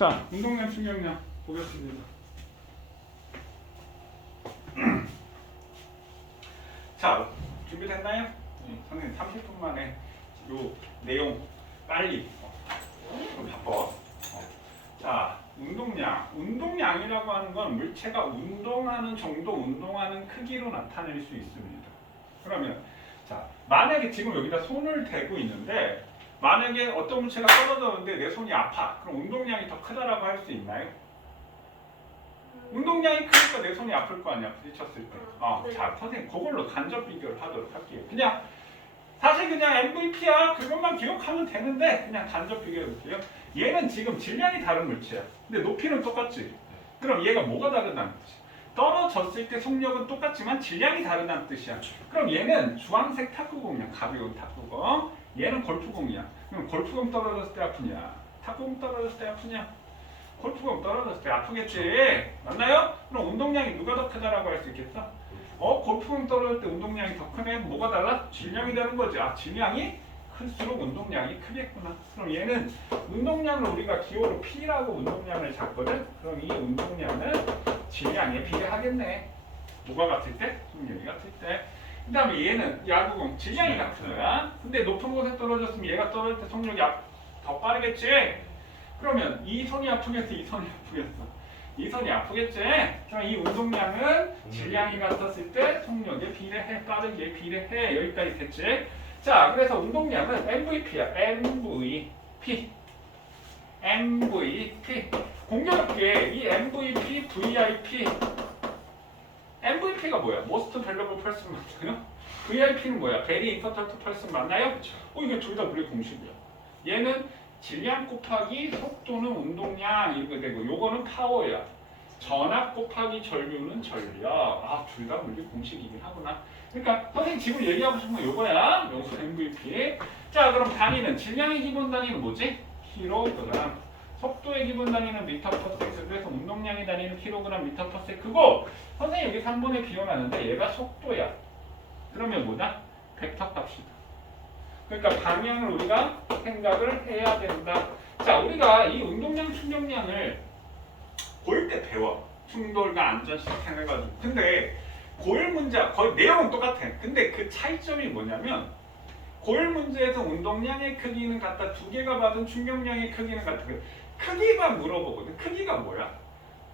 자, 운동량, 충격량 보겠습니다. 자, 준비됐나요? 선생님 30분 만에 요 내용 빨리 좀 바빠. 자, 운동량이라고 하는 건 물체가 운동하는 정도, 운동하는 크기로 나타낼 수 있습니다. 그러면 자, 만약에 지금 여기다 손을 대고 있는데 만약에 어떤 물체가 떨어졌는데 내 손이 아파. 그럼 운동량이 더 크다라고 할 수 있나요? 운동량이 크니까 내 손이 아플 거 아니야, 부딪혔을 때. 네. 자, 선생님 그걸로 간접 비교를 하도록 할게요. 그냥 사실 그냥 MVP야 그것만 기억하면 되는데 그냥 간접 비교해 볼게요. 얘는 지금 질량이 다른 물체야. 근데 높이는 똑같지. 그럼 얘가 뭐가 다르다는 거지? 떨어졌을 때 속력은 똑같지만 질량이 다르다는 뜻이야. 그럼 얘는 주황색 탁구공이야. 가벼운 탁구공. 얘는 골프공이야. 그럼 골프공 떨어졌을 때 아프냐? 탁구공 떨어졌을 때 아프냐? 골프공 떨어졌을 때 아프겠지. 맞나요? 그럼 운동량이 누가 더 크다라고 할 수 있겠어? 골프공 떨어질 때 운동량이 더 크네? 뭐가 달라? 질량이 다른 거지. 질량이 클수록 운동량이 크겠구나. 그럼 얘는 운동량을 우리가 기호로 P라고 운동량을 잡거든? 그럼 이 운동량은 질량에 비례하겠네. 뭐가 같을 때? 속력이 같을 때. 그 다음에 얘는 야구공, 질량이 같은 거야. 근데 높은 곳에 떨어졌으면 얘가 떨어질 때 속력이 더 빠르겠지? 그러면 이 손이 아프겠어? 이 손이 아프겠어? 이 손이 아프겠지? 그럼 이 운동량은 질량이 같았을 때 속력에 비례해, 빠르게 비례해. 여기까지 됐지? 자, 그래서 운동량은 MVP야. MVP. MVP. 공교롭게 이 MVP, VIP. MVP가 뭐야? Most Valuable Person 맞나요? VIP는 뭐야? Very Important Person 맞나요? 이게 둘 다 우리 공식이야. 얘는 질량 곱하기 속도는 운동량 이렇게 되고 요거는 파워야. 전압 곱하기 전류는 전력. 둘 다 물리 공식이긴 하구나. 그러니까 선생님 지금 얘기하고 싶은 건 요거야. 요거 MVP. 자, 그럼 단위는 질량의 기본 단위는 뭐지? 킬로그램. 속도의 기본 단위는 미터 퍼 세컨드. 그래서 운동량의 단위는 킬로그램 미터 퍼 세컨드고 선생님 여기 3번에 비워놨는데 얘가 속도야. 그러면 뭐다? 벡터 값이다. 그러니까 방향을 우리가 생각을 해야 된다. 자, 우리가 이 운동량, 충격량을 고1 때 배워. 충돌과 안전시스템 해가지고. 근데 고1 문제 거의 내용은 똑같아. 근데 그 차이점이 뭐냐면 고1 문제에서 운동량의 크기는 같다. 두 개가 받은 충격량의 크기는 같다. 크기가 물어보거든. 크기가 뭐야?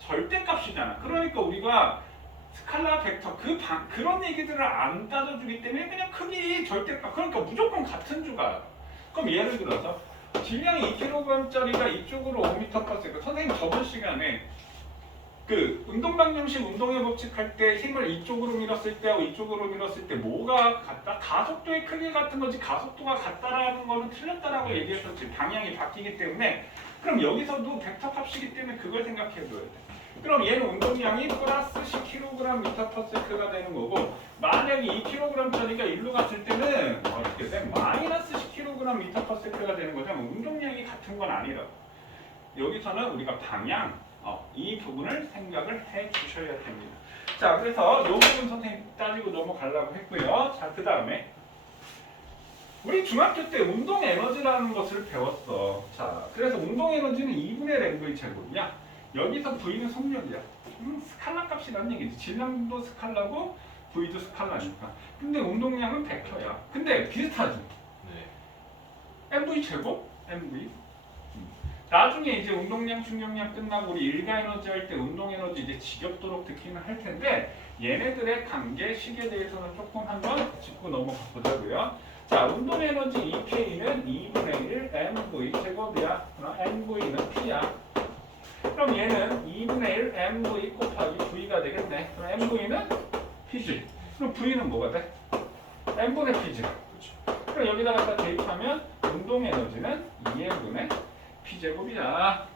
절대값이잖아. 그러니까 우리가 스칼라 벡터 그런 얘기들을 안 따져주기 때문에 그냥 크기 절대값. 그러니까 무조건 같은 주가. 그럼 예를 들어서 질량이 2kg짜리가 이쪽으로 5m/s. 선생님 저번 시간에 그 운동방정식 운동의 법칙 할 때 힘을 이쪽으로 밀었을 때하고 이쪽으로 밀었을 때 뭐가 같다? 가속도의 크기 같은 거지 가속도가 같다라는 거는 틀렸다라고 얘기했었지. 방향이 바뀌기 때문에. 그럼 여기서도 벡터 값이기 때문에 그걸 생각해줘야 돼. 그럼 얘는 운동량이 플러스 10kg/m/s가 되는 거고 만약에 2kg짜리가 일로 갔을 때는 어떻게 돼? 마이너스 10kg/m/s가 되는 거죠. 운동량이 같은 건 아니라고. 여기서는 우리가 방향 이 부분을 생각을 해 주셔야 됩니다. 자, 그래서 이 부분 선생님 따지고 넘어가려고 했고요. 자, 그 다음에 우리 중학교 때 운동 에너지라는 것을 배웠어. 자, 그래서 운동 에너지는 2분의 랭브의 제곱이야. 여기서 V는 속력이야. 스칼라 값이라는 얘기지. 질량도 스칼라고 V도 스칼라니까. 근데 운동량은 벡터야. 근데 비슷하지? 네. MV 제곱? MV. 나중에 이제 운동량, 충격량 끝나고 우리 일가 에너지 할 때 운동 에너지 이제 지겹도록 듣기는 할 텐데 얘네들의 관계식에 대해서는 조금 한번 짚고 넘어가 보자고요. 자, 운동 에너지 EK는 2분의 1 MV 제곱이야. MV는 P야. 그럼 얘는 2분의 1 MV 곱하기 V가 되겠네. 그럼 MV는 P지. 그럼 V는 뭐가 돼? M분의 P지. 그럼 여기다 갖다 대입하면 운동 에너지는 2M분의 P제곱이야.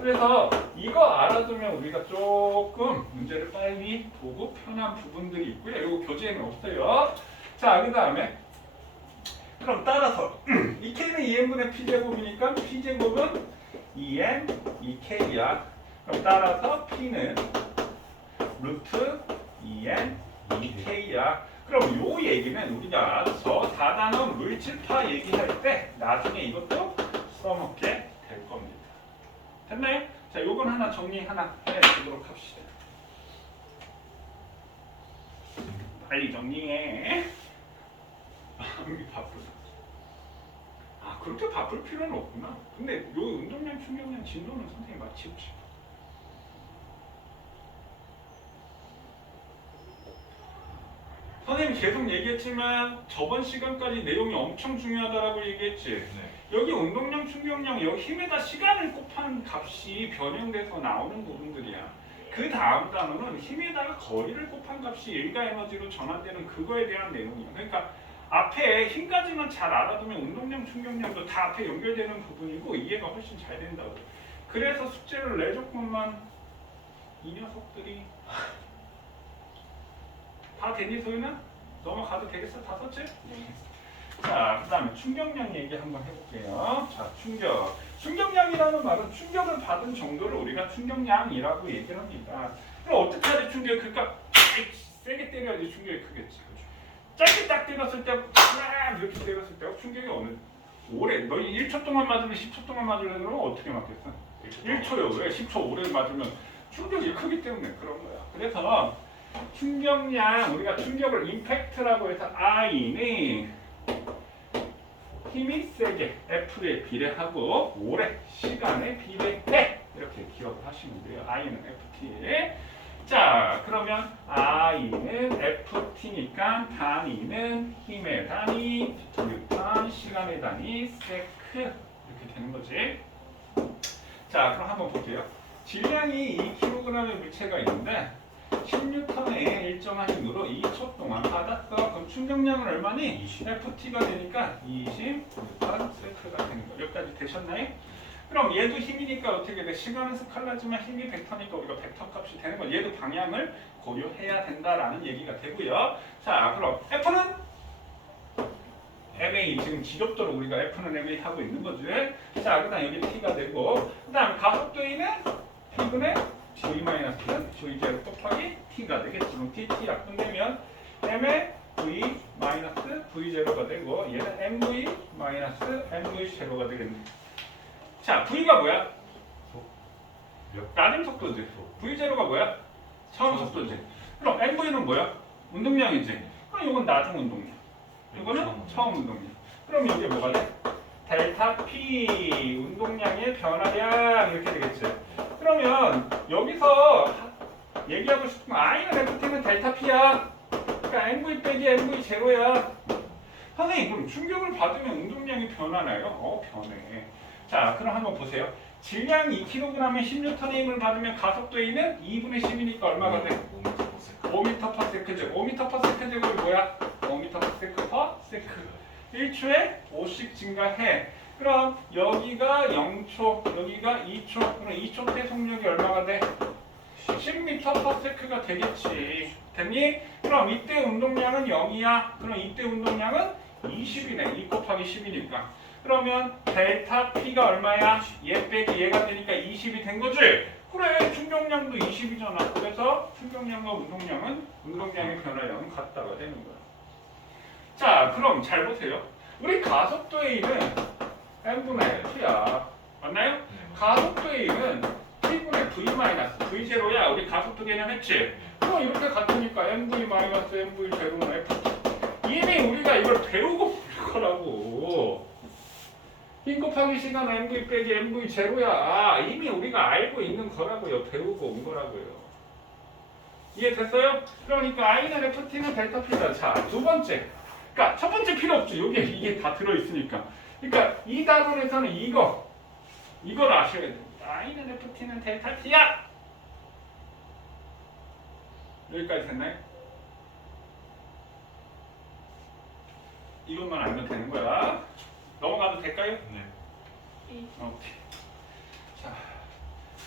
그래서 이거 알아두면 우리가 조금 문제를 빨리 보고 편한 부분들이 있고요. 이거 교재에는 없어요. 자, 그 다음에 그럼 따라서 이 K는 2M분의 P제곱이니까 P제곱은 2M, 2K야. 그럼 따라서 P는 루트 2M, 2K야. 그럼 요 얘기는 우리가 저 4단원 물질파 얘기할 때 나중에 이것도 써먹게 될 겁니다. 됐나요? 자, 요건 하나 정리 하나 해보도록 합시다. 빨리 정리해. 마음이 바쁘다. 아, 그렇게 바쁠 필요는 없구나. 근데 요 운동량, 충격량, 진도는 선생님 맞히우지. 선생님 계속 얘기했지만 저번 시간까지 내용이 엄청 중요하다라고 얘기했지. 네. 여기 운동량, 충격량, 여기 힘에다 시간을 곱한 값이 변형돼서 나오는 부분들이야. 그 다음 단어는 힘에다가 거리를 곱한 값이 일가 에너지로 전환되는 그거에 대한 내용이야. 그러니까 앞에 힘까지만 잘 알아두면 운동량, 충격량도 다 앞에 연결되는 부분이고 이해가 훨씬 잘 된다고. 그래서 숙제를 내줬건만 이 녀석들이 다 됐니 소윤아? 넘어가도 되겠어? 다 썼지? 자, 그 다음에 충격량 얘기 한번 해볼게요. 자, 충격. 충격량이라는 말은 충격을 받은 정도를 우리가 충격량이라고 얘기를 합니다. 그럼 어떻게 하지 충격? 그러니까 세게 때려야지 충격이 크겠지. 짧게 딱 때렸을 때, 이렇게 때렸을 때 충격이 어느? 오래. 너희 1초 동안 맞으면 10초 동안 맞으려 그러면 어떻게 맞겠어? 1초요. 왜? 10초 오래 맞으면 충격이 크기 때문에 그런 거야. 그래서 충격량, 우리가 충격을 임팩트라고 해서 I는 힘이 세게 F에 비례하고 오래 시간에 비례해 이렇게 기억을 하시면 돼요. I는 FT. 자, 그러면 I는 FT니까 단위는 힘의 단위, 뉴턴, 시간의 단위, 세크 이렇게 되는 거지. 자, 그럼 한번 볼게요. 질량이 2kg의 물체가 있는데 10N의 일정한 힘으로 2초 동안 받았어. 그럼 충격량은 얼마니? 20. FT가 되니까 20N 세크가 되는 거. 여기까지 되셨나요? 그럼 얘도 힘이니까 어떻게 돼? 시간은 스칼라지만 힘이 벡터니까 우리가 벡터 값이 되는 거. 얘도 방향을 고려해야 된다라는 얘기가 되고요. 자, 그럼 F는? MA, 지금 지겹도록 우리가 F는 MA 하고 있는 거지. 자, 그 다음 여기 T가 되고, 그 다음 가속도에는 T분의 V-V0 곱하기 T가 되겠지. 그럼 TT 약분되면 M의 V-V0가 되고 얘는 MV-MV0가 되겠네. 자, V가 뭐야? 낮은 속도지. V0가 뭐야? 처음 속도지. 그럼 MV는 뭐야? 운동량이지. 그럼 이건 나중 운동량. 이거는 처음 운동량. 그럼 이게 뭐가 돼? 델타 P 운동량의 변화량 이렇게 되겠지. 그러면 여기서 얘기하고 싶은 I는 FT는 델타 P야. 그러니까 MV 빼기 MV 제로야. 선생님 그럼 충격을 받으면 운동량이 변하나요? 변해. 자, 그럼 한번 보세요. 질량 2kg에 10N의 힘을 받으면 가속도에는 2분의 10이니까 얼마가 돼? 5m/s. 5m/s제곱이 뭐야? 5m/s. 1초에 5씩 증가해. 그럼 여기가 0초, 여기가 2초. 그럼 2초 때 속력이 얼마가 돼? 10m/s가 되겠지. 됐니? 그럼 이때 운동량은 0이야. 그럼 이때 운동량은 20이네. 2 곱하기 10이니까. 그러면 델타 P가 얼마야? 얘 빼기 얘가 되니까 20이 된 거지? 그래, 충격량도 20이잖아. 그래서 충격량과 운동량의 변화량은 같다가 되는 거야. 자, 그럼 잘 보세요. 우리 가속도의 E는 M분의 T야. 맞나요? 가속도의 E는 T분의 V-V0야. 우리 가속도 개념 했지? 그럼 이렇게 같으니까 MV-MV0는 FT. 이미 우리가 이걸 배우고 볼 거라고. 힘 곱하기 시간 MV 빼기 MV0야. 이미 우리가 알고 있는 거라고요. 배우고 온 거라고요. 이해됐어요? 그러니까 I는 FT는 델타 P다. 자, 두 번째. 그러니까 첫 번째 필요 없죠. 여기에 이게 다 들어있으니까. 그러니까 이 단원에서는 이걸 아셔야 돼요. I는 FT는 델타 T야. 여기까지 됐나요? 이것만 알면 되는 거야. 넘어가도 될까요? 네. 오케이. 자,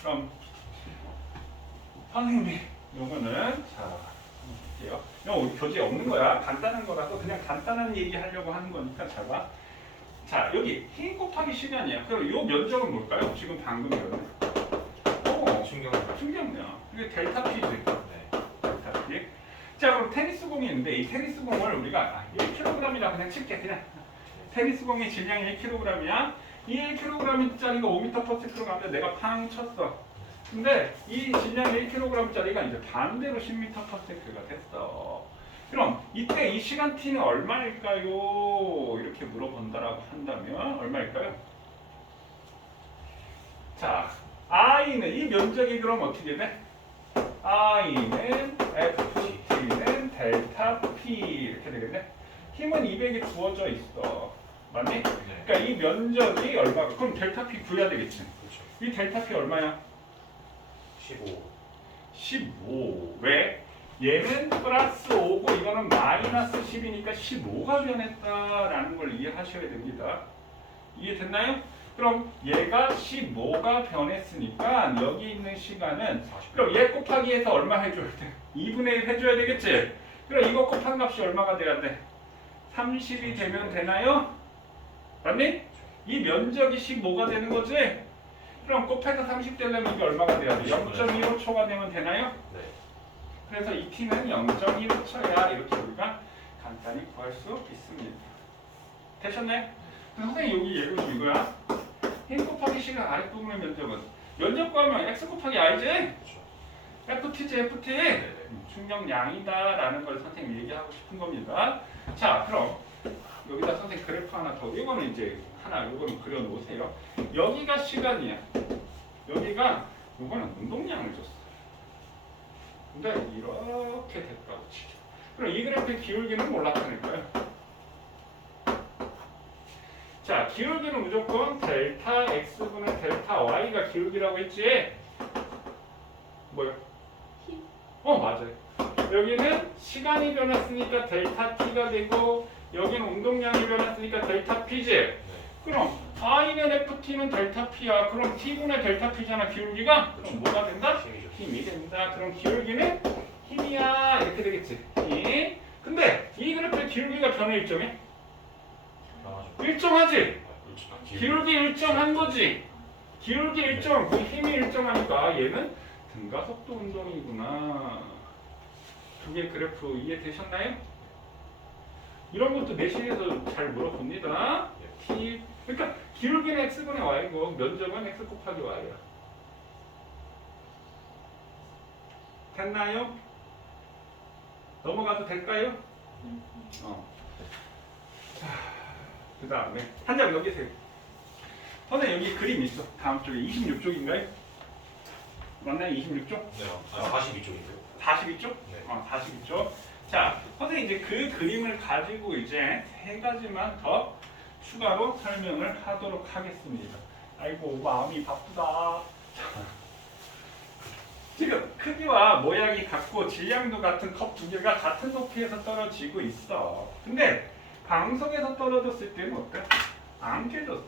그럼 선생님 요거는 자 볼게요. 이거 우리 교재에 없는 거야. 간단한 거라서 그냥 간단한 얘기 하려고 하는 거니까 잘 봐. 자, 여기 힘 곱하기 시간이야. 그럼 요 면적은 뭘까요? 지금 방금 배웠네. 충격량. 이게 델타 P지. 네. 델타 P. 자, 그럼 테니스 공이 있는데 이 테니스 공을 우리가 1kg이라 그냥 칠게. 그냥 테니스 공의 질량이 1kg이야. 이 1kg짜리가 5m/s로 가는데 내가 팡 쳤어. 근데 이 질량 1kg짜리가 이제 반대로 10m/s가 됐어. 그럼 이때 이 시간 t는 얼마일까요? 이렇게 물어본다라고 한다면 얼마일까요? 자, i는 이 면적이 그럼 어떻게 돼? i는 ft는 델타 p 이렇게 되겠네. 힘은 200이 주어져 있어. 맞니? 그러니까 이 면적이 얼마가? 그럼 델타 p 구해야 되겠지. 그렇죠. 이 델타 p 얼마야? 15. 15. 왜? 얘는 플러스 5고 이거는 마이너스 10이니까 15가 변했다라는 걸 이해하셔야 됩니다. 이해됐나요? 그럼 얘가 15가 변했으니까 여기 있는 시간은 그럼 얘 곱하기 해서 얼마 해줘야 돼? 2분의 1 해줘야 되겠지? 그럼 이거 곱한 값이 얼마가 돼야 돼? 30이 되면 되나요? 맞니? 이 면적이 15가 되는 거지? 그럼 곱해서 30 되려면 이게 얼마가 돼야 돼? 0.15초가 되면 되나요? 네. 그래서 이 t는 0.15초야 이렇게 우리가 간단히 구할 수 있습니다. 되셨나요? 선생님 여기 예를 들어 이거야. 힘 곱하기 시간 아랫부분의 면적은 면적 구하면 x 곱하기 i지? 그렇죠. ft지 ft 충격량이다라는 걸 선생님 얘기하고 싶은 겁니다. 자 그럼 여기다 선생님 그래프 하나 더 이거는 이제 하나 이거는 그려 놓으세요. 여기가 시간이야. 여기가 이거는 운동량을 줬어. 근데 이렇게 됐다고 치죠. 그럼 이 그래프의 기울기는 뭘 나타낼까요? 자, 기울기는 무조건 델타 x분의 델타 y가 기울기라고 했지? 뭐요? 맞아요. 여기는 시간이 변했으니까 델타 t가 되고 여기는 운동량이 변했으니까 델타 p지? 네. 그럼 i는 ft는 델타 p야. 그럼 t분의 델타 p잖아 기울기가? 그럼 뭐가 된다? 힘이죠. 힘이 된다. 그럼 기울기는 힘이야. 이렇게 되겠지. 힘. 근데 이 그래프의 기울기가 변해 일정해? 변하죠. 일정하지? 그렇죠. 기울기 일정한 거지. 기울기 일정, 그 힘이 일정하니까 얘는 등가 속도 운동이구나. 그게 그래프 이해되셨나요? 이런 것도 내신에서 잘 물어봅니다. T, 그러니까 기울기는 x분의 y고 면적은 x 곱하기 y야. 됐나요? 넘어가도 될까요? 자, 그 다음에 한 장 여기 세요. 선생님 여기 그림 있어. 다음 쪽에 26쪽인가요? 맞나요? 26쪽? 네. 42쪽인데요. 42쪽? 네. 42쪽. 자, 선생님 이제 그 그림을 가지고 이제 세 가지만 더 추가로 설명을 하도록 하겠습니다. 아이고 마음이 바쁘다. 지금 크기와 모양이 같고 질량도 같은 컵 두 개가 같은 높이에서 떨어지고 있어. 근데 방석에서 떨어졌을 때는 어때? 안 깨졌어.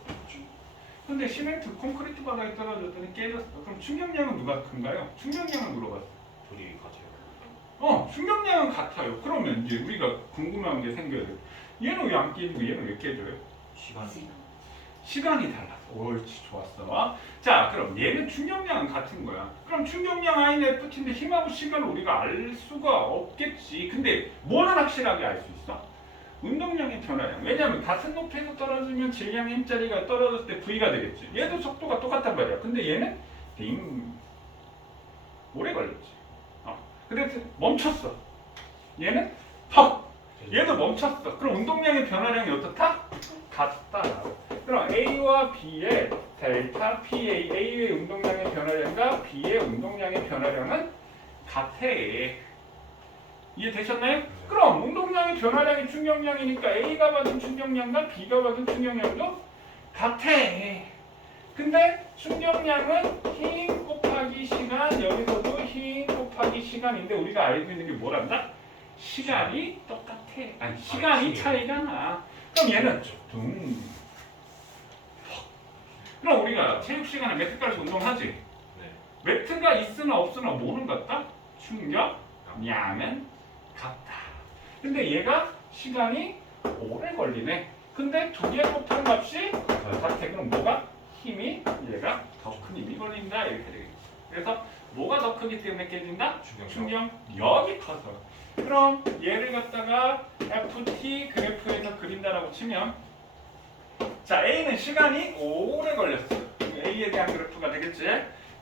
근데 시멘트, 콘크리트 바닥에 떨어졌더니 깨졌어. 그럼 충격량은 누가 큰가요? 충격량을 물어봤어. 둘이 같아요. 충격량은 같아요. 그러면 이제 우리가 궁금한 게 생겨요. 얘는 왜 안 깨지고 얘는 왜 깨져요? 시간이 달라서. 옳지, 좋았어. 자, 그럼 얘는 충격량은 같은 거야. 그럼 충격량 I는 FT인데 힘하고 시간을 우리가 알 수가 없겠지. 근데 뭐는 확실하게 알 수 있어? 운동량의 변화량. 왜냐하면 같은 높이에서 떨어지면 질량 힘짜리가 떨어졌을 때 V가 되겠지. 얘도 속도가 똑같단 말이야. 근데 얘는 딩 오래 걸렸지. 근데 멈췄어. 얘는 턱. 얘도 멈췄어. 그럼 운동량의 변화량이 어떻다? 같다. 그럼 A와 B의 델타 PA, A의 운동량의 변화량과 B의 운동량의 변화량은 같아. 이해되셨나요? 그럼 운동량의 변화량이 충격량이니까 A가 받은 충격량과 B가 받은 충격량도 같아. 근데 충격량은 힘 곱하기 시간, 여기서도 힘 곱하기 시간인데 우리가 알고 있는 게 뭐란다? 시간이 똑같아. 아니, 시간이 차이가 나. 그럼 얘는 둥. 그럼 우리가 체육 시간에 매트 깔고 운동하지? 네. 매트가 있으나 없으나 뭐는 같다? 충격량은 같다. 근데 얘가 시간이 오래 걸리네. 근데 두 개 곱한 값이 같아. 그럼 뭐가? 힘이 얘가 더 큰 힘이 걸린다. 이렇게 되겠지. 그래서 뭐가 더 크기 때문에 깨진다? 충격력이 커서. 그럼 얘를 갖다가 FT 그래프에서 그린다라고 치면 자, A는 시간이 오래 걸렸어. A에 대한 그래프가 되겠지.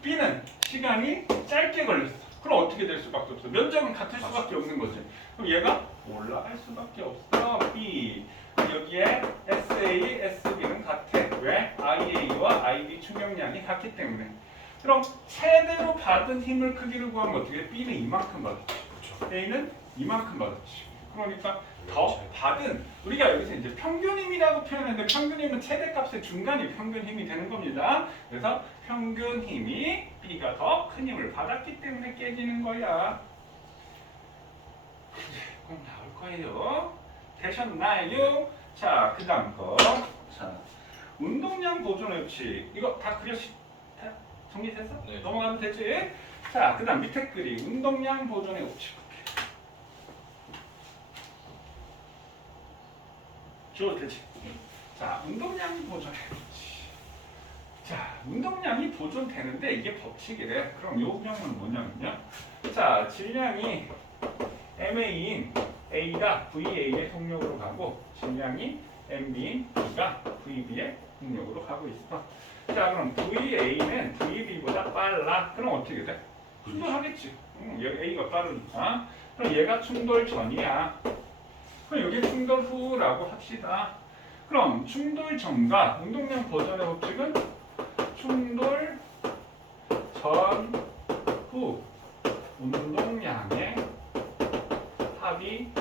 B는 시간이 짧게 걸렸어. 그럼 어떻게 될 수밖에 없어? 면적은 같을 수밖에 없는 거지. 그럼 얘가 올라갈 수밖에 없어. B. 여기에 SA, SB는 같아. 왜? IA와 IB 충격량이 같기 때문에. 그럼 최대로 받은 힘을 크기를 구하면 어떻게 해? B는 이만큼 받았지. 그렇죠. A는 이만큼 받았지. 그러니까 더 받은, 우리가 여기서 이제 평균 힘이라고 표현하는데 평균 힘은 최대값의 중간이 평균 힘이 되는 겁니다. 그래서 평균 힘이 B가 더 큰 힘을 받았기 때문에 깨지는 거야. 꼭 나올 거예요. 되셨나요? 자, 그 다음 거. 자, 운동량 보존 법칙. 이거 다 다 정리됐어? 네. 넘어가면 되지? 자, 그 다음 밑에 글이 운동량 보존의 법칙. 지워도 되지? 자, 운동량 보존의 법칙. 자, 운동량이 보존되는데 이게 법칙이래. 그럼 요 경우는 뭐냐면요. 자, 질량이 MA인 A가 VA의 속력으로 가고 질량이 MB인 B가 VB의 속력으로 가고 있어. 자, 그럼 VA는 VB보다 빨라. 그럼 어떻게 돼? 충돌하겠지. A가 빠르니까. 그럼 얘가 충돌 전이야. 그럼 여기 충돌 후라고 합시다. 그럼 충돌 전과 운동량 보존의 법칙은 충돌 전 후 운동량의 합이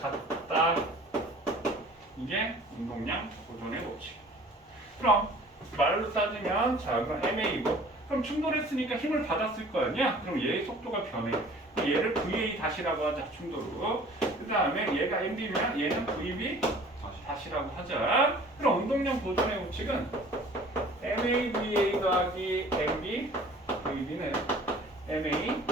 같다. 이게 운동량 보존의 법칙. 그럼 말로 따지면 자, 그럼 MA고 그럼 충돌했으니까 힘을 받았을 거 아니야? 그럼 얘의 속도가 변해. 얘를 VA 다시라고 하자. 충돌로. 그 다음에 얘가 MB면 얘는 VB 다시라고 하자. 그럼 운동량 보존의 법칙은 MA VA 더하기 MB VB는 MA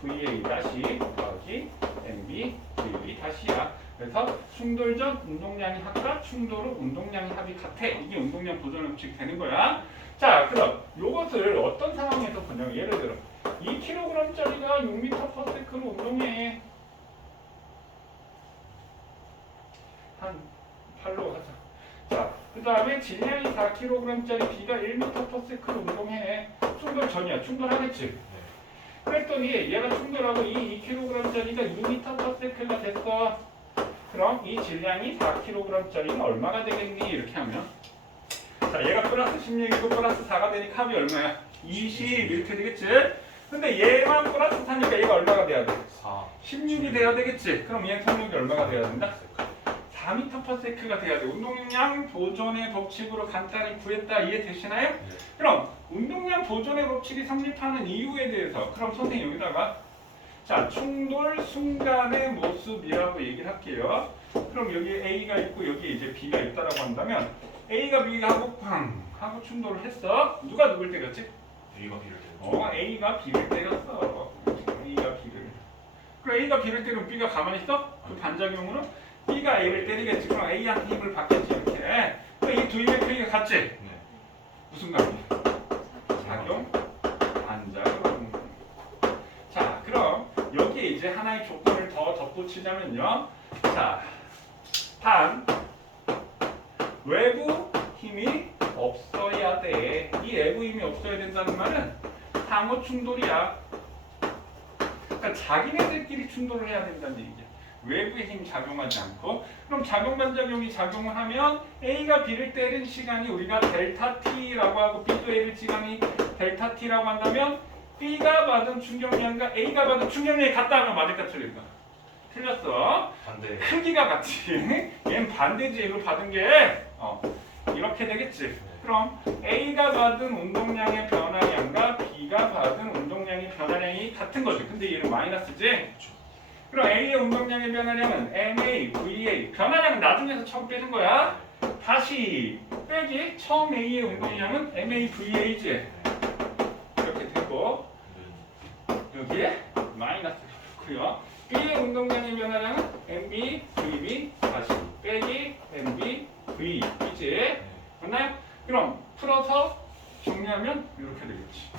VA 다시 더하기 MB VB 다시야. 그래서 충돌 전 운동량이 합과 충돌 후 운동량이 합이 같아. 이게 운동량 보존의 법칙이 되는 거야. 자, 그럼 이것을 어떤 상황에서 보냐면 예를 들어 2kg짜리가 6m/s로 운동해. 한 8로 하자. 자, 그 다음에 질량이 4kg짜리 B가 1m/s로 운동해. 충돌 전이야. 충돌하겠지. 그랬더니 얘가 충돌하고 이 2kg짜리가 2m/s가 됐어. 그럼 이 질량이 4kg짜리는 얼마가 되겠니? 이렇게 하면 자, 얘가 플러스 16이고 플러스 4가 되니까 합이 얼마야? 20 이렇게 되겠지? 근데 얘만 플러스 4니까 얘가 얼마가 돼야 돼? 16이 돼야 되겠지? 그럼 얘 속력이 얼마가 돼야 된다? 4m/s가 돼야 돼. 운동량 보존의 법칙으로 간단히 구했다. 이해되시나요? 네. 그럼 운동량 보존의 법칙이 성립하는 이유에 대해서 그럼 선생님 여기다가 자, 충돌 순간의 모습이라고 얘기를 할게요. 그럼 여기 A가 있고 여기 이제 B가 있다라고 한다면 A가 B가 하고 팡 하고 충돌을 했어. 누가 누굴 때렸지? A가 B를 때렸죠. A가 B를 때렸어. A가 B를. 그럼 A가 B를 때리면 B가 가만히 있어? 그 반작용으로 B가 A를 때리겠지. 그럼 A한테 힘을 받겠지 이렇게. 그럼 이 두 힘의 크기가 같지? 네. 무슨 관계? 작용, 반작용. 자, 그럼 여기에 이제 하나의 조건을 더 덧붙이자면요. 자, 단 외부 힘이 없어야 돼. 이 외부 힘이 없어야 된다는 말은 상호 충돌이야. 그러니까 자기네들끼리 충돌을 해야 된다는 얘기야. 외부의 힘 작용하지 않고. 그럼 작용 반작용이 작용을 하면 A가 B를 때린 시간이 우리가 델타 T라고 하고 B도 A를 시간이 델타 T라고 한다면 B가 받은 충격량과 A가 받은 충격량이 같다 하면 맞을까 틀릴까? 틀렸어. 반대. 크기가 같지. 얘는 반대지. 이걸 받은 게 이렇게 되겠지. 그럼 A가 받은 운동량의 변화량과 B가 받은 운동량의 변화량이 같은 거지. 근데 얘는 마이너스지. 그럼 A의 운동량의 변화량은 MA, VA. 변화량은 나중에서 처음 빼는 거야. 다시 빼기 처음 A의 운동량은 MA, VA지. 이렇게 되고 여기에 마이너스가 좋고요. B의 운동량의 변화량은 MB, VB 다시 빼기 MB, V 이지 맞나요? 그럼 풀어서 정리하면 이렇게 되겠지.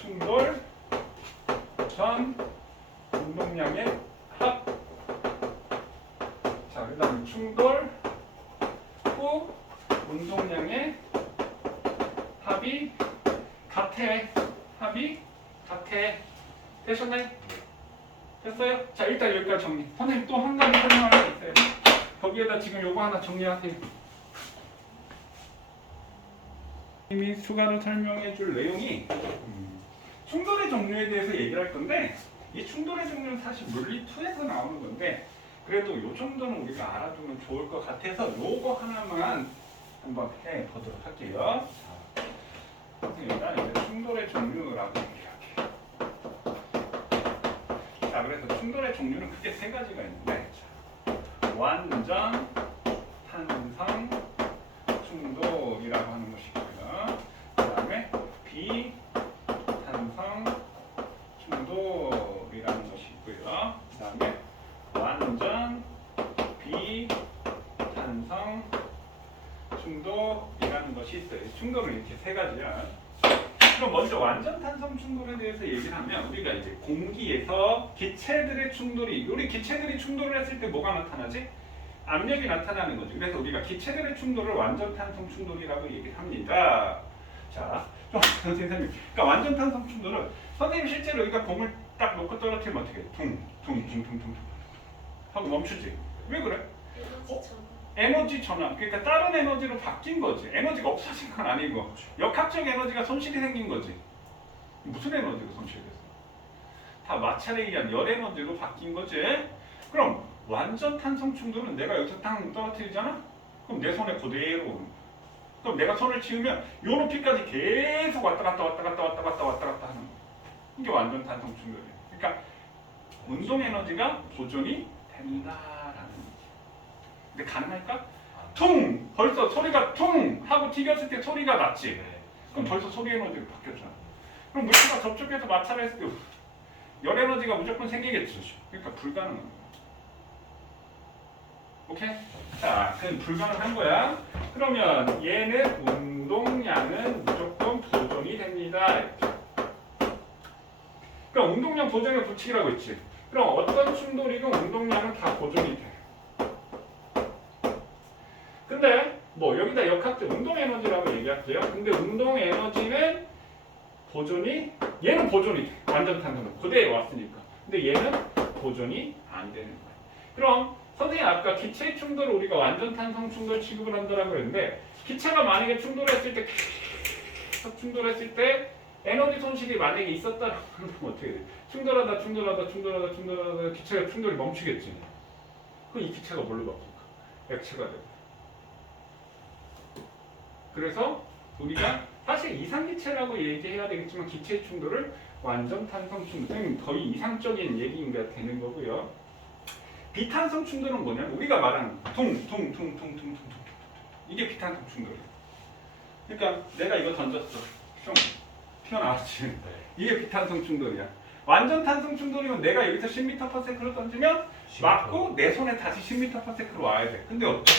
충돌 전 운동량의 합. 자, 그 다음에 충돌 후 운동량의 합이 같아. 합이 같아. 되셨나요? 됐어요? 자, 일단 여기까지 정리. 선생님 또 한 가지 설명할 게 있어요. 거기에다 지금 요거 하나 정리하세요. 이미 추가로 설명해 줄 내용이 충돌의 종류에 대해서 얘기를 할 건데, 이 충돌의 종류는 사실 물리 2에서 나오는 건데, 그래도 요 정도는 우리가 알아두면 좋을 것 같아서 요거 하나만 한번 해 보도록 할게요. 일단 이제 충돌의 종류라고 얘기할게요. 자, 그래서 충돌의 종류는 크게 세 가지가 있는데, 자, 완전 탄성 충돌이라고 하는 것이 있고요. 그 다음에 비탄성 충돌이라는 것이 있고요. 그 다음에 완전 비탄성 충돌이라는 것이 있어요. 충돌은 이렇게 세 가지야. 그럼 먼저 완전 탄성 충돌에 대해서 얘기를 하면, 우리가 이제 공기에서 기체들의 충돌이, 우리 기체들이 충돌을 했을 때 뭐가 나타나지? 압력이 나타나는 거지. 그래서 우리가 기체들의 충돌을 완전 탄성 충돌이라고 얘기를 합니다. 자, 선생님, 그러니까 완전 탄성 충돌은 선생님 실제로 여기다 공을 딱 놓고 떨어뜨리면 어떻게 해? 퉁퉁퉁퉁퉁 하고 멈추지. 왜 그래? 에너지 전환. 그러니까 다른 에너지로 바뀐 거지. 에너지가 없어진 건 아니고 역학적 에너지가 손실이 생긴 거지. 무슨 에너지가 손실됐어? 다 마찰에 의한 열 에너지로 바뀐 거지. 그럼 완전 탄성 충돌은 내가 여기서 땅 떨어뜨리잖아? 그럼 내 손에 그대로. 그럼 내가 손을 치우면 요 높이까지 계속 왔다 갔다 왔다 갔다 왔다 갔다 왔다 갔다 하는 거. 이게 완전 탄성 충돌이에요. 그러니까 운동 에너지가 보존이 된다라는 거지. 근데 가능할까? 퉁! 벌써 소리가 퉁! 하고 튀겼을 때 소리가 났지. 그럼 벌써 소리 에너지로 바뀌었잖아. 그럼 물체가 접촉해서 마찰했을 때 열 에너지가 무조건 생기겠지. 그러니까 불가능한 거야. 오케이? 자, 그럼 불가능한 거야. 그러면 얘는 운동량은 무조건 보존이 됩니다. 그럼 운동량 보존의 법칙이라고 했지. 그럼 어떤 충돌이건 운동량은 다 보존이 돼. 근데 뭐 여기다 역학적 운동 에너지라고 얘기할게요. 근데 운동 에너지는 보존이, 얘는 보존이 돼. 완전 탄성은 그대로 왔으니까. 근데 얘는 보존이 안 되는 거야. 그럼 선생님 아까 기체 충돌을 우리가 완전 탄성 충돌 취급을 한다라고 했는데, 기체가 만약에 충돌했을 때 계속 충돌했을 때 에너지 손실이 만약에 있었다라고 하면 어떻게 돼? 충돌하다 기체가 충돌이 멈추겠지. 그럼 이 기체가 뭘로 바뀔까? 액체가 되고. 그래서 우리가 사실 이상기체라고 얘기해야 되겠지만 기체 충돌을 완전 탄성 충돌은 거의 이상적인 얘기가 되는 거고요. 비탄성 충돌은 뭐냐면 우리가 말하는 퉁퉁퉁퉁퉁퉁퉁 이게 비탄성 충돌이에요. 그러니까 내가 이거 던졌어. 뿅 튀어나왔지. 이게 비탄성 충돌이야. 완전 탄성 충돌이면 내가 여기서 10m/s로 던지면 맞고 내 손에 다시 10m/s로 와야 돼. 근데 어때?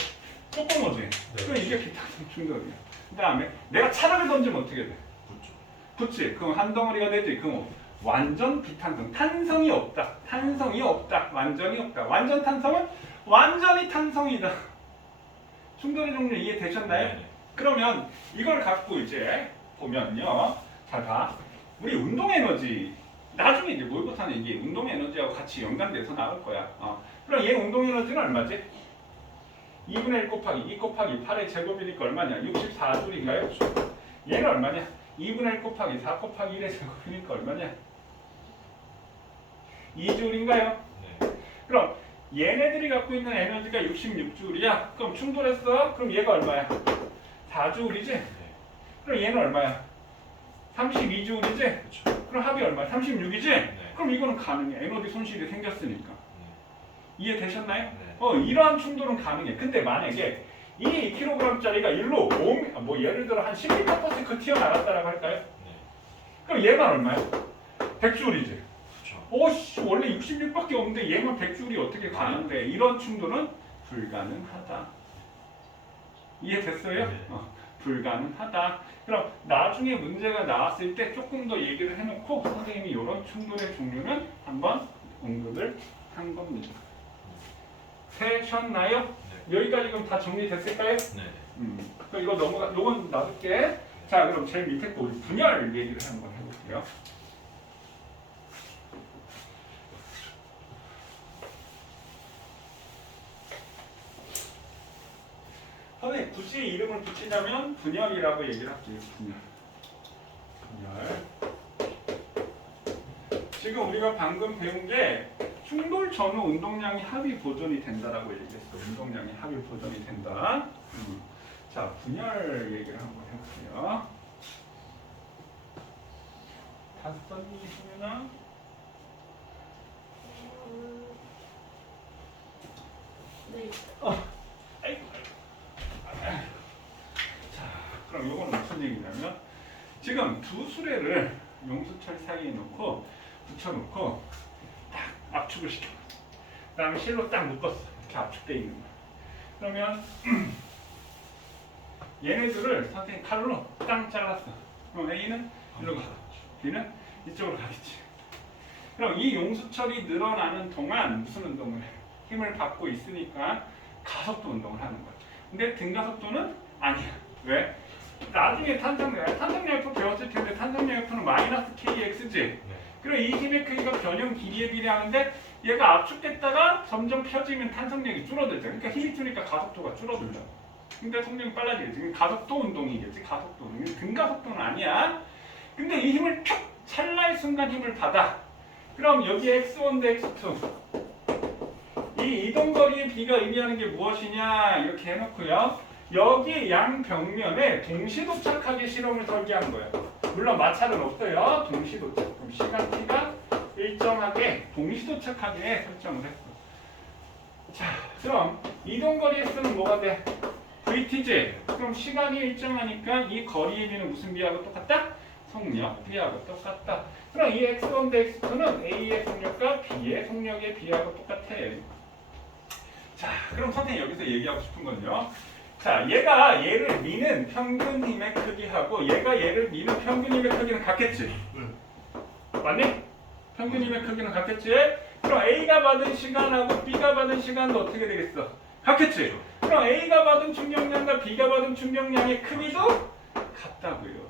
조금 오지. 그럼 이게 비탄성 충돌이야. 그 다음에 내가 차를 던지면 어떻게 돼? 붙지. 그럼 한 덩어리가 되지. 그럼 완전 비탄성. 탄성이 없다. 탄성이 없다. 완전히 없다. 완전 탄성은 완전히 탄성이다. 충돌의 종류 이해되셨나요? 네. 그러면 이걸 갖고 이제 보면요. 잘 봐. 우리 운동 에너지 나중에 이제 모의고사는 이게 운동 에너지하고 같이 연관돼서 나올 거야. 그럼 얘 운동 에너지는 얼마지? 2분의 1 곱하기 2 곱하기 8의 제곱이니까 얼마냐? 64줄인가요? 얘는 얼마냐? 2분의 1 곱하기 4 곱하기 1의 제곱이니까 얼마냐? 2줄인가요? 네. 그럼 얘네들이 갖고 있는 에너지가 66줄이야. 그럼 충돌했어? 그럼 얘가 얼마야? 4줄이지? 네. 그럼 얘는 얼마야? 32줄이지? 그렇죠. 그럼 합이 얼마야? 36이지? 네. 그럼 이거는 가능해. 에너지 손실이 생겼으니까. 네. 이해되셨나요? 네. 이러한 충돌은 가능해. 근데 만약에 이 2kg짜리가 일로 뭐 예를 들어 한 10m/s 튀어나갔다라고 할까요? 네. 그럼 얘만 얼마야? 100줄이지? 그렇죠. 오씨 원래 66밖에 없는데 얘만 100줄이 어떻게 가는데 이런 충돌은 불가능하다. 이해됐어요? 네. 불가능하다. 그럼 나중에 문제가 나왔을 때 조금 더 얘기를 해놓고 선생님이 이런 충돌의 종류는 한번 언급을 한 겁니다. 되셨나요? 네. 여기까지 그럼 다 정리됐을까요? 네. 그럼 이거 넘어가, 요건 놔둘게. 자, 그럼 제일 밑에 거 우리 분열 얘기를 한번 해볼게요. 선생님, 굳이 이름을 붙이자면 분열이라고 얘기를 할게요. 분열. 지금 우리가 방금 배운 게 충돌 전후 운동량이 합이 보존이 된다라고 얘기했어. 운동량이 합이 보존이 된다. 자, 분열 얘기를 한번 해볼게요. 다섯이 있으면은 네. 아이고. 자, 그럼 이건 무슨 얘기냐면 지금 두 수레를 용수철 사이에 놓고 붙여놓고 딱 압축을 시켜. 그다음에 실로 딱 묶었어. 이렇게 압축돼 있는 거야. 그러면 얘네들을 선생님 칼로 땅 잘랐어. 그럼 A는 일로 가, B는 이쪽으로 가겠지. 그럼 이 용수철이 늘어나는 동안 무슨 운동을 해? 힘을 받고 있으니까 가속도 운동을 하는 거야. 근데 등가속도는 아니야. 왜? 나중에 탄성량F 배웠을 텐데 탄성량F는 마이너스 KX지. 그럼 이 힘의 크기가 변형 길이에 비례하는데 얘가 압축됐다가 점점 펴지면 탄성력이 줄어들죠. 그러니까 힘이 주니까 가속도가 줄어들죠. 근데 속력이 빨라지겠지. 지금 가속도 운동이겠지. 가속도 운동. 등가속도는 아니야. 근데 이 힘을 쭉 찰나의 순간 힘을 받아. 그럼 여기에 x1 대 x2. 이 이동거리의 비가 의미하는 게 무엇이냐 이렇게 해놓고요. 여기 양 벽면에 동시 도착하게 실험을 설계한 거예요. 물론 마찰은 없어요. 동시 도착. 그럼 시간 t가 일정하게 동시 도착하게 설정을 했어. 자, 그럼 이동거리의 수는 뭐가 돼? VT지. 그럼 시간이 일정하니까 이 거리의 비는 무슨 비하고 똑같다? 속력 비하고 똑같다. 그럼 이 x1 대 x2는 A의 속력과 B의 속력의 비하고 똑같아. 자, 그럼 선생님 여기서 얘기하고 싶은 건요. 자, 얘가 얘를 미는 평균 힘의 크기하고 얘가 얘를 미는 평균 힘의 크기는 같겠지? 맞니? 평균 힘의 크기는 같겠지? 그럼 A가 받은 시간하고 B가 받은 시간도 어떻게 되겠어? 같겠지? 그럼 A가 받은 충격량과 B가 받은 충격량의 크기도 같다고요.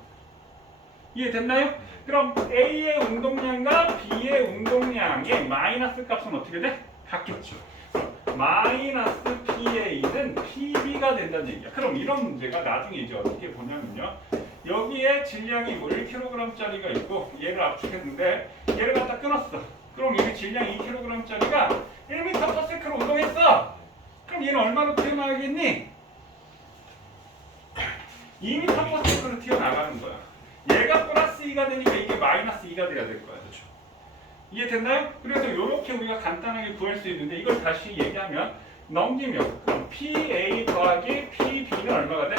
이해됐나요? 그럼 A의 운동량과 B의 운동량의 마이너스 값은 어떻게 돼? 같겠죠. 마이너스 PA는 PB가 된다는 얘기야. 그럼 이런 문제가 나중에 이제 어떻게 보냐면요. 여기에 질량이 뭐 1kg짜리가 있고 얘를 압축했는데 얘를 갖다 끊었어. 그럼 여기 질량 2kg짜리가 1m/s로 운동했어. 그럼 얘는 얼마로 튀어나가겠니? 2m/s로 튀어나가는 거야. 얘가 플러스 2가 되니까 이게 마이너스 2가 돼야 될 거야. 그렇죠. 이해됐나요? 그래서 이렇게 우리가 간단하게 구할 수 있는데 이걸 다시 얘기하면 넘기면 그럼 PA 더하기 PB는 얼마가 돼?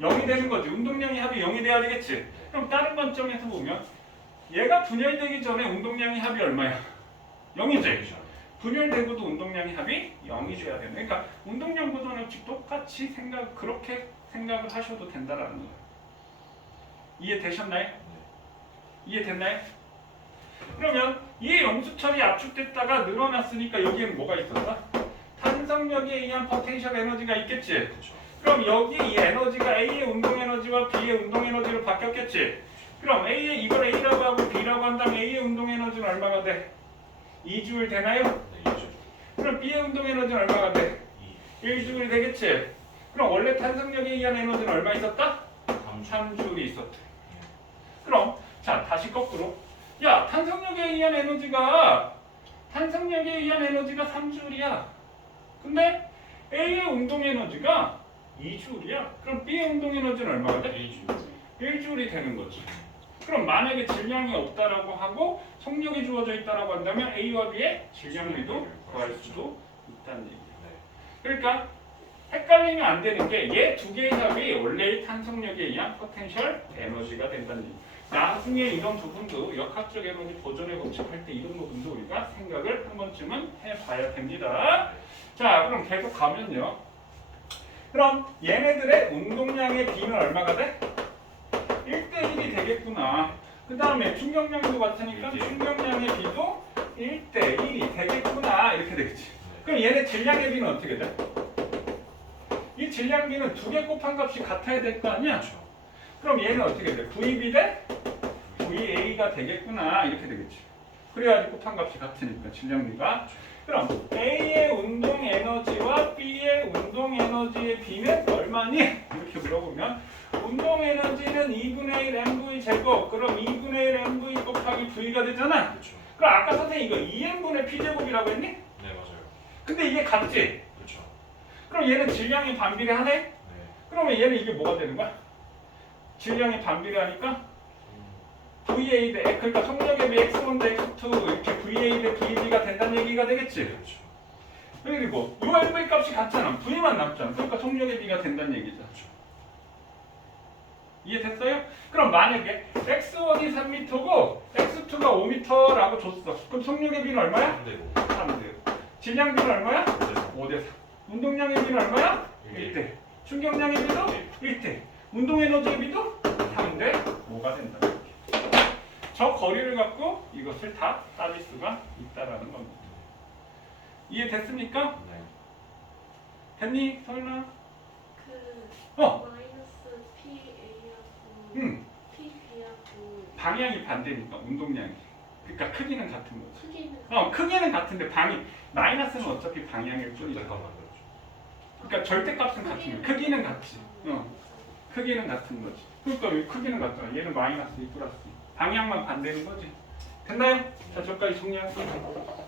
0이 되는 거지. 운동량이 합이 0이 돼야 되겠지. 그럼 다른 관점에서 보면 얘가 분열되기 전에 운동량이 합이 얼마야? 0이지. 분열되고도 운동량이 합이 0이 돼야 되는. 그러니까 운동량 보존 법칙 똑같이 그렇게 생각을 하셔도 된다라는 거예요. 이해되셨나요? 이해됐나요? 그러면 이 용수철이 압축됐다가 늘어났으니까 여기에는 뭐가 있었어? 탄성력에 의한 포텐셜 에너지가 있겠지? 그렇죠. 그럼 여기 이 에너지가 A의 운동 에너지와 B의 운동 에너지로 바뀌었겠지? 그럼 이걸 A라고 하고 B라고 한다면 A의 운동 에너지는 얼마가 돼? 2Joule 되나요? 네, 2죠. 그럼 B의 운동 에너지는 얼마가 돼? 1Joule 되겠지? 그럼 원래 탄성력에 의한 에너지는 얼마 있었다? 3Joule이 있었대. 그럼 자 다시 거꾸로 야 탄성력에 의한 에너지가 3Joule이야. 근데 A의 운동 에너지가 2Joule이야. 그럼 B의 운동 에너지는 얼마가 돼? 1Joule이 되는 거지. 그럼 만약에 질량이 없다라고 하고 속력이 주어져 있다라고 한다면 A와 B의 질량비도 구할 수도 있다는 얘기야. 그러니까 헷갈리면 안 되는 게 얘 두 개의 합이 원래의 탄성력에 의한 포텐셜 에너지가 된다는 얘기. 나중에 이런 부분도 역학적 에너지 보존의 법칙할 때 이런 부분도 우리가 생각을 한 번쯤은 해봐야 됩니다. 자, 그럼 계속 가면요. 그럼 얘네들의 운동량의 비는 얼마가 돼? 1대1이 되겠구나. 그 다음에 충격량도 같으니까 충격량의 비도 1대1이 되겠구나. 이렇게 되겠지. 그럼 얘네 질량의 비는 어떻게 돼? 이 질량비는 두 개 곱한 값이 같아야 될 거 아니야? 그렇죠. 그럼 얘는 어떻게 돼? VB 대 VA가 되겠구나 이렇게 되겠지. 그래야지 곱한 값이 같으니까 질량비가. 그럼 A의 운동 에너지와 B의 운동 에너지의 B는 얼마니? 이렇게 물어보면 운동 에너지는 2분의 1 mv 제곱. 그럼 2분의 1 mv 곱하기 V가 되잖아. 그렇죠. 그럼 아까 선생님 이거 2n분의 P 제곱이라고 했니? 네, 맞아요. 근데 이게 같지? 그렇죠. 그럼 얘는 질량이 반비례하네? 네. 그러면 얘는 이게 뭐가 되는 거야? 질량이 반비례하니까 VA 대 그러니까 속력의 비 X1 대 X2 이렇게 VA 대 VB가 된다는 얘기가 되겠지? 그렇죠. 그리고 요 MV 값이 같잖아. V만 남잖아. 그러니까 속력의 비가 된다는 얘기죠. 이해됐어요? 그럼 만약에 X1이 3m고 X2가 5m라고 줬어. 그럼 속력의 비는 얼마야? 3대5. 3대. 질량비는 얼마야? 5대 4. 운동량의 비는 얼마야? 1대. 충격량의 비도 1대. 운동에너지의 비도 3대 5가 된다. 이렇게. 저 거리를 갖고 이것을 다 따질 수가 있다라는 겁니다. 이해됐습니까? 네. 됐니? 설마? 그 어. 마이너스 PA하고 응. PB하고 방향이 반대니까 운동량이. 그러니까 크기는 같은 거지. 크기는 크기는 같은데 마이너스는 어차피 방향일 뿐이야. 잠깐만 그렇죠. 그러니까 절대값은 같은 거야. 크기는 같지. 크기는 같은 거지. 그러니까 왜 크기는 같잖아. 얘는 마이너스 2 플러스 2. 방향만 반대는 거지. 됐나요? 자, 저까지 정리할게요.